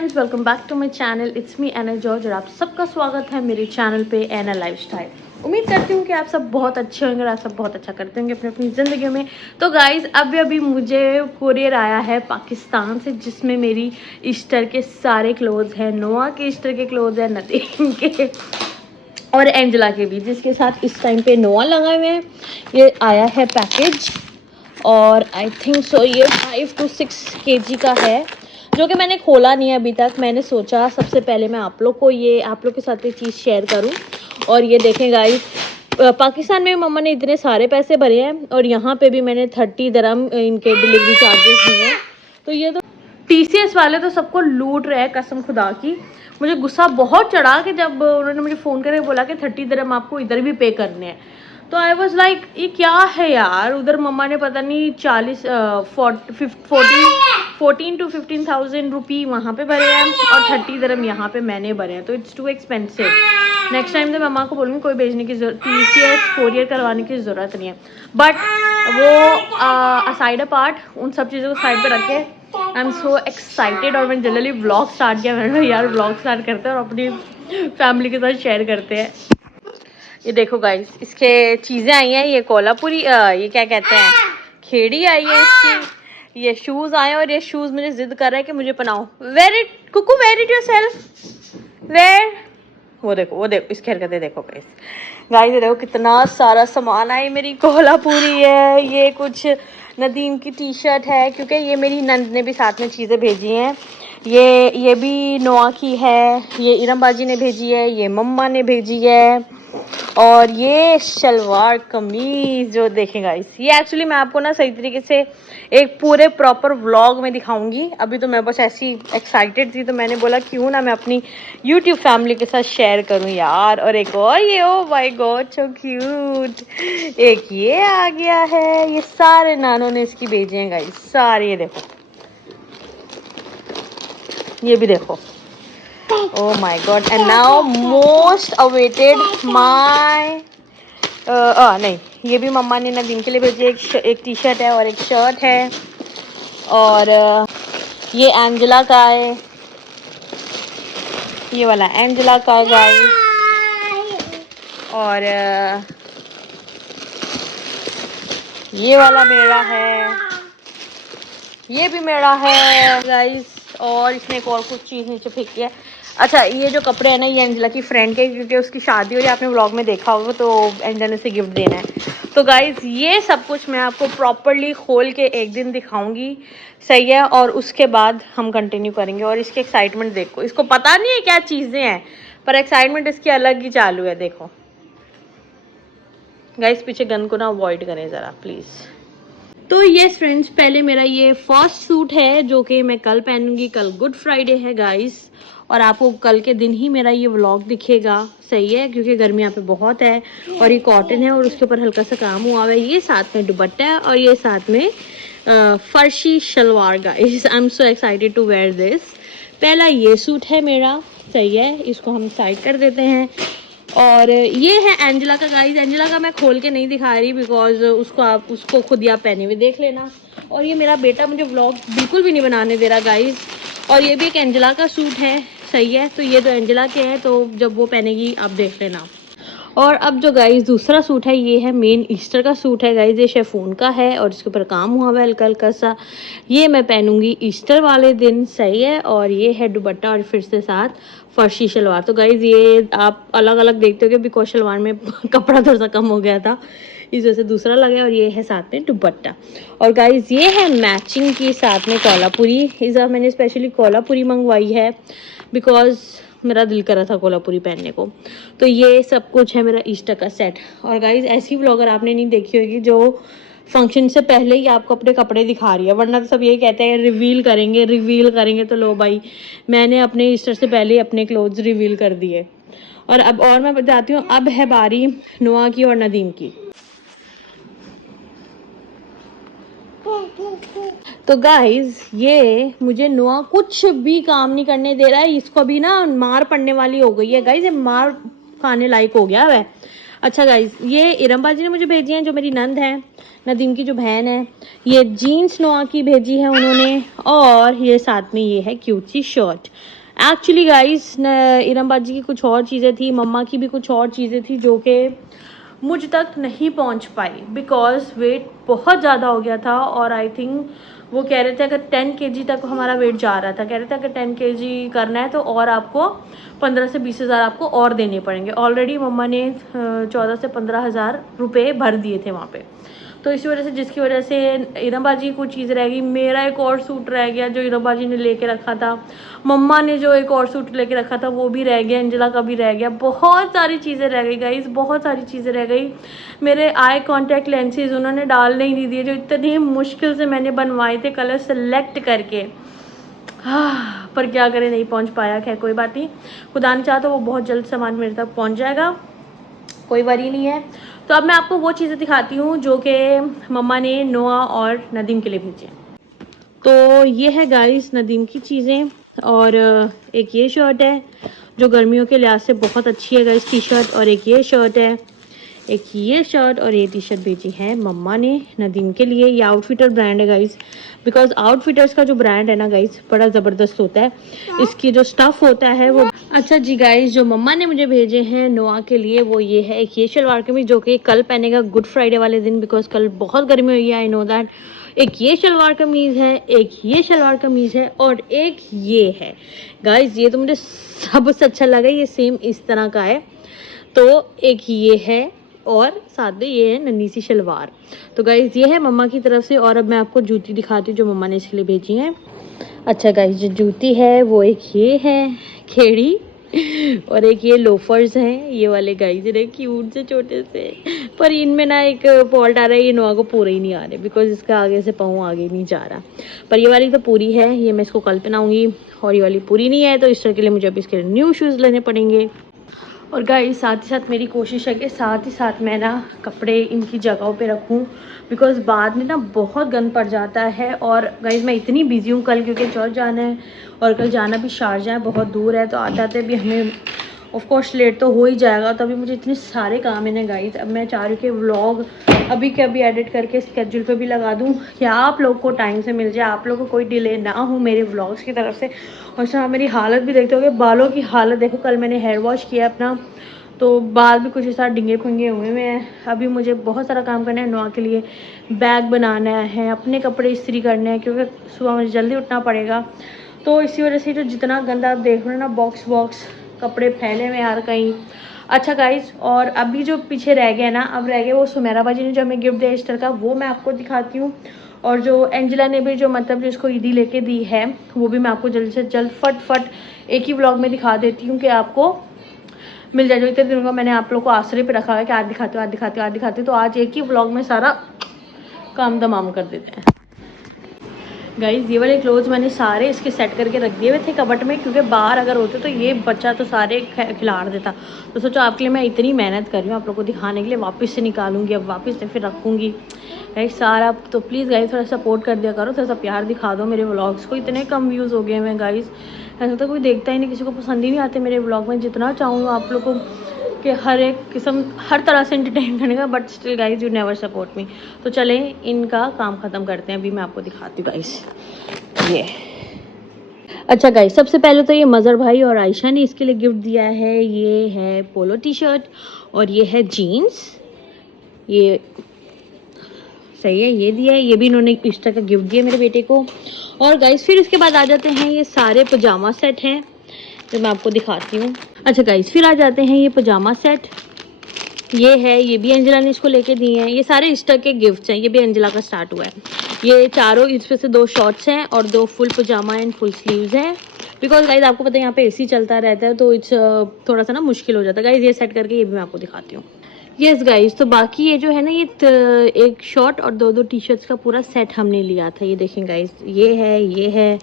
Friends, welcome back to my channel. It's me Anna George और आप सबका स्वागत है मेरे चैनल पे एना लाइफस्टाइल। उम्मीद करती हूँ कि आप सब बहुत अच्छे होंगे और आप सब बहुत अच्छा करते होंगे अपनी अपनी ज़िंदगी में। तो गाइज़ अभी मुझे कुरियर आया है पाकिस्तान से, जिसमें मेरी ईस्टर के सारे क्लोथ्स हैं। नोआ के ईस्टर के क्लोथ्स हैं, नदीम के और एंजेला के भी, जिसके साथ इस टाइम पे नोआ लगाए हुए हैं। ये आया है पैकेज और आई थिंक सो ये 5 to 6 kg का है, जो कि मैंने खोला नहीं है अभी तक। मैंने सोचा सबसे पहले मैं आप लोग के साथ ये चीज़ शेयर करूं। और ये देखें गाइस, पाकिस्तान में मम्मा ने इतने सारे पैसे भरे हैं और यहाँ पे भी मैंने 30 दिरहम इनके डिलीवरी चार्जेस दिए हैं। तो ये तो TCS वाले तो सबको लूट रहे हैं, कसम खुदा की। मुझे गुस्सा बहुत चढ़ा कि जब उन्होंने मुझे फ़ोन करके बोला कि 30 दिरहम आपको इधर भी पे करने हैं। तो आई वॉज लाइक ये क्या है यार। उधर मम्मा ने पता नहीं 14 to 15,000 रुपी वहाँ पे भरे हैं और 30 दिरहम यहाँ पे मैंने भरे हैं। तो it's too expensive. Next time तो मम्मा को बोलूँगी कोई भेजने की TCS कोरियर करवाने की ज़रूरत नहीं है। बट वो असाइड अपार्ट, उन सब चीज़ों को साइड पे रख के आई एम सो एक्साइटेड। और मैंने जनरली व्लॉग स्टार्ट किया। मैंने यार व्लॉग स्टार्ट करते हैं और अपनी फैमिली के साथ शेयर करते हैं। ये देखो गाइस, इसके चीज़ें आई हैं। ये कोल्हापुरी ये क्या कहते हैं, खेड़ी आई है इसकी। ये शूज़ आए और ये शूज़ मुझे जिद कर रहा है कि मुझे पहनाओ। Wear it Kuku, wear it yourself, wear. वो देखो इसकी हरकतें देखो गाइस। ये देखो कितना सारा सामान है। मेरी कोल्हापुरी है, ये कुछ नदीम की टी-शर्ट है, क्योंकि ये मेरी नंद ने भी साथ में चीज़ें भेजी हैं। ये भी नोआ की है, ये इरम बाजी ने भेजी है, ये मम्मा ने भेजी है। और ये शलवार कमीज जो देखेगा ये एक्चुअली मैं आपको ना सही तरीके से एक पूरे प्रॉपर व्लॉग में दिखाऊंगी। अभी तो मैं बस ऐसी एक्साइटेड थी तो मैंने बोला क्यों ना मैं अपनी यूट्यूब फैमिली के साथ शेयर करूं यार। और एक और ये, oh my God so cute, एक ये आ गया है। ये सारे नानों ने इसकी भेजे हैं गाइस, सारे। ये देखो, ये भी देखो। Oh my god, and now most awaited my नहीं, ये भी मम्मा ने नदीम के लिए भेजी। एक टी-शर्ट है और एक शर्ट है। और ये एंजेला का है, ये वाला एंजेला का गाइस। और ये वाला मेरा है, ये भी मेरा है गाइस। और इसमें एक और कुछ चीज़ नीचे फेंकी है। अच्छा, ये जो कपड़े हैं ना, ये एंजेला की फ्रेंड के, क्योंकि उसकी शादी हो रही है, आपने व्लॉग में देखा होगा, तो एंजेला ने उसे गिफ्ट देना है। तो गाइज ये सब कुछ मैं आपको प्रॉपरली खोल के एक दिन दिखाऊंगी, सही है। और उसके बाद हम कंटिन्यू करेंगे। और इसकी एक्साइटमेंट देखो, इसको पता नहीं है क्या चीज़ें हैं, पर एक्साइटमेंट इसकी अलग ही चालू है। देखो गाइज, पीछे गन को ना अवॉइड करें ज़रा प्लीज़। तो यस फ्रेंड्स, पहले मेरा ये फर्स्ट सूट है जो कि मैं कल पहनूंगी। कल गुड फ्राइडे है गाइस, और आपको कल के दिन ही मेरा ये व्लॉग दिखेगा, सही है, क्योंकि गर्मी यहाँ पे बहुत है। और ये कॉटन है और उसके ऊपर हल्का सा काम हुआ है। ये साथ में दुपट्टा है और ये साथ में फर्शी shalwar guys. I am so excited to wear this. पहला ये सूट है मेरा, सही है, इसको हम साइड कर देते हैं। और ये है एंजेला का गाइस। एंजेला का मैं खोल के नहीं दिखा रही बिकॉज उसको खुद ही आप पहने हुए देख लेना। और ये मेरा बेटा मुझे व्लॉग बिल्कुल भी नहीं बनाने दे रहा गाइस। और ये भी एक एंजेला का सूट है, सही है। तो ये तो एंजेला के है, तो जब वो पहनेगी आप देख लेना। और अब जो गाइस दूसरा सूट है, ये है मेन ईस्टर का सूट है गाइस। ये शेफून का है और इसके ऊपर काम हुआ हुआ है हल्का हल्का सा। ये मैं पहनूंगी ईस्टर वाले दिन, सही है। और ये है दुपट्टा और फिर से साथ फर्शी शलवार। तो गाइस ये आप अलग अलग देखते हो बिकॉज शलवार में कपड़ा थोड़ा सा कम हो गया था, इस वजह से दूसरा लगा। और ये है साथ में दुपट्टा। और गाइस ये है मैचिंग की साथ में कोल्हापुरी। इस बार मैंने स्पेशली कोल्हापुरी मंगवाई है बिकॉज मेरा दिल कर रहा था कोल्हापुरी पहनने को। तो ये सब कुछ है मेरा ईस्टर का सेट। और गाइज ऐसी व्लॉगर आपने नहीं देखी होगी जो फंक्शन से पहले ही आपको अपने कपड़े दिखा रही है, वरना तो सब यही कहते हैं रिवील करेंगे। तो लो भाई, मैंने अपने ईस्टर से पहले ही अपने क्लोथ्स रिवील कर दिए। और मैं बताती हूँ, अब है बारी नोआ की और नदीम की। तो गाइज ये मुझे नोआ कुछ भी काम नहीं करने दे रहा है। इसको भी ना मार पड़ने वाली हो गई है गाइज, ये मार खाने लायक हो गया है। अच्छा गाइज, ये इरम बाजी ने मुझे भेजी हैं, जो मेरी नंद है, नदीम की जो बहन है। ये जीन्स नोआ की भेजी है उन्होंने, और ये साथ में ये है क्यूट सी शर्ट। एक्चुअली गाइज इरम बाजी की कुछ और चीज़ें थी, मम्मा की भी कुछ और चीज़ें थी जो कि मुझ तक नहीं पहुंच पाई बिकॉज वेट बहुत ज़्यादा हो गया था। और आई थिंक वो कह रहे थे अगर 10 kg तक हमारा वेट जा रहा था, कह रहे थे अगर 10 kg करना है तो और आपको 15 से 20 हज़ार आपको और देने पड़ेंगे। ऑलरेडी मम्मा ने 14 से 15 हज़ार रुपये भर दिए थे वहाँ पे। तो इसी वजह से, जिसकी वजह से इरम बाजी की कुछ चीज़ रह गई, मेरा एक और सूट रह गया जो इरम बाजी ने लेके रखा था, मम्मा ने जो एक और सूट लेके रखा था वो भी रह गया, अंजला का भी रह गया, बहुत सारी चीज़ें रह गई गाइस, बहुत सारी चीज़ें रह गई। मेरे आई कांटेक्ट लेंसेज उन्होंने डालने ही नहीं दिए, जो इतनी मुश्किल से मैंने बनवाए थे कलर सेलेक्ट करके। पर क्या करें, नहीं पहुंच पाया। खैर कोई बात नहीं, खुदा ने चाहा तो वो बहुत जल्द सामान मेरे तक पहुंच जाएगा, कोई वरी नहीं है। तो अब मैं आपको वो चीज़ें दिखाती हूँ जो कि मम्मा ने नोआ और नदीम के लिए भेजी हैं। तो ये है गाइस नदीम की चीज़ें, और एक ये शर्ट है जो गर्मियों के लिहाज से बहुत अच्छी है गाइस, टी शर्ट। और एक ये शर्ट है, एक ये शर्ट और ये टी शर्ट भेजी है मम्मा ने नदीम के लिए। ये आउटफिटर ब्रांड है गाइस, बिकॉज आउटफिटर्स का जो ब्रांड है ना गाइस बड़ा ज़बरदस्त होता है, इसकी जो स्टफ़ होता है वो। अच्छा जी गाइस, जो मम्मा ने मुझे भेजे हैं नोआ के लिए वो ये है एक ये शलवार कमीज जो कि कल पहनेगा गुड फ्राइडे वाले दिन, बिकॉज कल बहुत गर्मी हुई है, आई नो दैट। एक ये शलवार कमीज़ है, एक ये शलवार कमीज़ है, और एक ये है गाइस। ये तो मुझे सबसे अच्छा लगा, ये सेम इस तरह का है। तो एक ये है और साथ में ये है नन्ही सी शलवार। तो गाइज ये है मम्मा की तरफ से। और अब मैं आपको जूती दिखाती हूँ जो मम्मा ने इसके लिए भेजी है। अच्छा गाइज, जो जूती है वो एक ये है खेड़ी, और एक ये लोफर्स हैं ये वाले गाइज, इतने क्यूट से छोटे से। पर इनमें ना एक फॉल्ट आ रहा है, ये नोआ को पूरे ही नहीं आ रहे, बिकॉज इसका आगे से पाँव आगे नहीं जा रहा। पर ये वाली तो पूरी है, ये मैं इसको कल पहनाऊंगी। और ये वाली पूरी नहीं है, तो इस तरह के लिए मुझे अभी इसके न्यू शूज़ लेने पड़ेंगे। और गाइस साथ ही साथ मेरी कोशिश है कि साथ ही साथ मैं ना कपड़े इनकी जगहों पे रखूं, बिकॉज़ बाद में ना बहुत गंद पड़ जाता है। और गाइस मैं इतनी बिजी हूँ कल, क्योंकि चर्च जाना है और कल जाना भी शारजा है, बहुत दूर है, तो आते आते भी हमें ऑफ कोर्स लेट तो हो ही जाएगा। तो अभी मुझे इतने सारे काम है ना गाइस, अब मैं चाह रही हूँ कि व्लॉग अभी के अभी एडिट करके स्केड्यूल पे भी लगा दूँ कि आप लोग को टाइम से मिल जाए, आप लोग को कोई डिले ना हो मेरे व्लॉग्स की तरफ से। और सर मेरी हालत भी देखते हो, बालों की हालत देखो, कल मैंने हेयर वॉश किया अपना, तो बाल भी कुछ ऐसा डिंगे फंगे हुए हैं। अभी मुझे बहुत सारा काम करना है नोआ के लिए, बैग बनाना है, अपने कपड़े इस्त्री करने हैं, क्योंकि सुबह मुझे जल्दी उठना पड़ेगा। तो इसी वजह से जो जितना गंदा आप देख रहे हो ना, बॉक्स कपड़े फैले हुए यार कहीं। अच्छा गाइज, और अभी जो पीछे रह गया ना, अब रह गया वो सुमेरा बाजी ने जो हमें गिफ्ट दिया ईस्टर का, वो मैं आपको दिखाती हूँ। और जो एंजिला ने भी जो मतलब जिसको ईदी लेके दी है, वो भी मैं आपको जल्द से जल्द फट एक ही व्लॉग में दिखा देती हूँ कि आपको मिल जाए। जो इतने दिनों का मैंने आप लोग को आश्रय पे रखा है कि आज दिखाते हो आज दिखाते हो आज दिखाते हो, तो आज एक ही व्लॉग में सारा काम तमाम कर देते हैं। गाइज ये वाले क्लोथ्स मैंने सारे इसके सेट करके रख दिए हुए थे कबट में, क्योंकि बाहर अगर होते तो ये बच्चा तो सारे खिलाड़ देता। तो सोचो आपके लिए मैं इतनी मेहनत कर रही हूँ आप लोगों को दिखाने के लिए, वापस से निकालूंगी, अब वापस से फिर रखूँगी गाइज सारा। तो प्लीज़ गाइज थोड़ा सपोर्ट कर दिया करो, थोड़ा सा प्यार दिखा दो मेरे व्लॉग्स को। इतने कम व्यूज़ हो गए हैं गाइज, ऐसा तो कोई देखता ही नहीं, किसी को पसंद ही नहीं आते मेरे व्लॉग में। जितना चाहूँ आप लोगों को कि हर एक किस्म हर तरह से एंटरटेन करने का, but still guys you never support me. तो चले इनका काम ख़त्म करते हैं, अभी मैं आपको दिखाती हूँ गाइज ये। अच्छा गाइज, सबसे पहले तो ये मज़र भाई और आयशा ने इसके लिए गिफ्ट दिया है। ये है पोलो टी शर्ट और ये है जीन्स, ये सही है, ये दिया है, ये भी इन्होंने ईस्टर का गिफ्ट दिया मेरे बेटे को। और गाइज फिर इसके बाद आ जाते हैं ये सारे पजामा सेट हैं जो मैं आपको दिखाती हूँ। अच्छा गाइज, फिर आ जाते हैं ये पजामा सेट, ये है, ये भी एंजिला ने इसको लेके दिए हैं। ये सारे ईस्टर के गिफ्ट्स हैं, ये भी एंजिला का स्टार्ट हुआ है। ये चारों इसमें से 2 शॉर्ट्स हैं और 2 फुल पजामा एंड फुल स्लीव्स हैं, बिकॉज गाइज आपको पता है यहाँ पे एसी चलता रहता है, तो इट्स थोड़ा सा ना मुश्किल हो जाता है। गाइज ये सेट करके ये भी मैं आपको दिखाती हूँ। यस गाइज, तो बाकी ये जो है ना, ये एक शॉर्ट और 2 टी शर्ट्स का पूरा सेट हमने लिया था। ये देखें गाइज, ये है, ये है,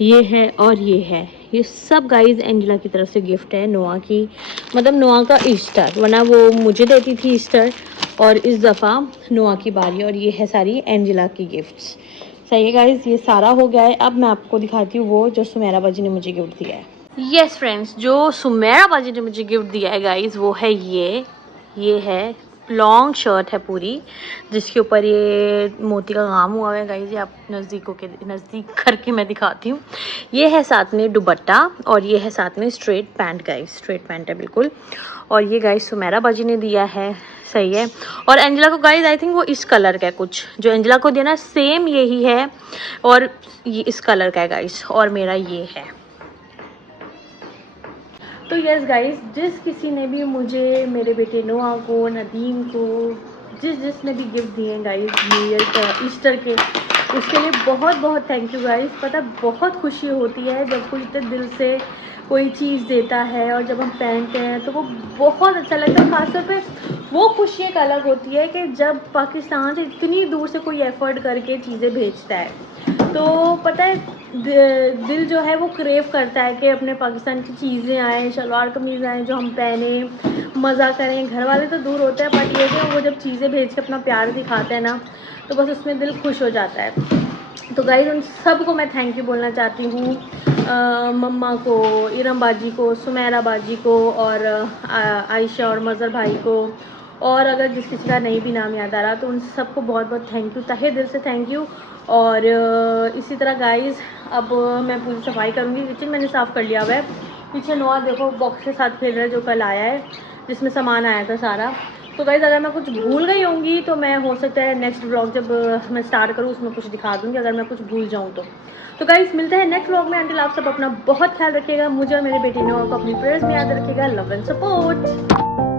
ये है और ये है, ये सब गाइज एंजिला की तरफ से गिफ्ट है नोआ की, मतलब नोआ का ईस्टर, वरना वो मुझे देती थी ईस्टर, और इस दफ़ा नोआ की बारी। और ये है सारी एंजिला की गिफ्ट्स। सही है गाइज, ये सारा हो गया है। अब मैं आपको दिखाती हूँ वो जो सुमेरा बाजी ने मुझे गिफ्ट दिया है। यस फ्रेंड्स, जो सुमेरा बाजी ने मुझे गिफ्ट दिया है गाइज वो है ये ये है लॉन्ग शर्ट है पूरी, जिसके ऊपर ये मोती का काम हुआ है गाइस। ये आप नज़दीक करके मैं दिखाती हूँ। ये है साथ में दुपट्टा और ये है साथ में straight pant guys, straight pant है बिल्कुल। और ये गाइस सुमेरा बाजी ने दिया है, सही है। और एंजेला को गाइस आई थिंक वो इस कलर का है, कुछ जो एंजेला को दिया ना सेम यही है और ये इस कलर का है गाइस, और मेरा ये है। तो यस गाइस, जिस किसी ने भी मुझे, मेरे बेटे नोआ को, नदीम को, जिसने भी गिफ्ट दिए गाइस न्यू ईयर ईस्टर के, उसके लिए बहुत बहुत थैंक यू गाइस। पता बहुत खुशी होती है जब कोई इतने दिल से कोई चीज़ देता है और जब हम पहनते हैं तो वो बहुत अच्छा लगता है। खासतौर पे वो खुशी एक अलग होती है कि जब पाकिस्तान से इतनी दूर से कोई एफ़र्ट करके चीज़ें भेजता है, तो पता है दिल जो है वो क्रेव करता है कि अपने पाकिस्तान की चीज़ें आएँ, शलवार कमीज़ आएँ जो हम पहने, मज़ा करें। घर वाले तो दूर होते हैं, बट ये कि वो जब चीज़ें भेज के अपना प्यार दिखाते हैं ना, तो बस उसमें दिल खुश हो जाता है। तो गाइस उन सब को मैं थैंक यू बोलना चाहती हूँ, मम्मा को, इरम बाजी को, सुमेरा बाजी को, और आयशा और मज़र भाई को, और अगर जिस किसी का नहीं भी नाम याद आ रहा तो उन सबको बहुत बहुत थैंक यू, तहे दिल से थैंक यू। और इसी तरह गाइस अब मैं पूरी सफाई करूँगी। किचन मैंने साफ़ कर लिया हुआ है। पीछे नोआ देखो बॉक्स के साथ खेल रहा है जो कल आया है, जिसमें सामान आया था सारा। तो गाइस अगर मैं कुछ भूल गई होंगी तो मैं हो सकता है नेक्स्ट व्लॉग जब मैं स्टार्ट करूँ उसमें कुछ दिखा दूँगी, अगर मैं कुछ भूल जाऊँ तो गाइस मिलते हैं नेक्स्ट व्लॉग में। अंटिल आप सब अपना बहुत ख्याल रखिएगा, मुझे और मेरे बेटी नोआ को अपनी प्रेयर्स में याद रखिएगा। Love and support.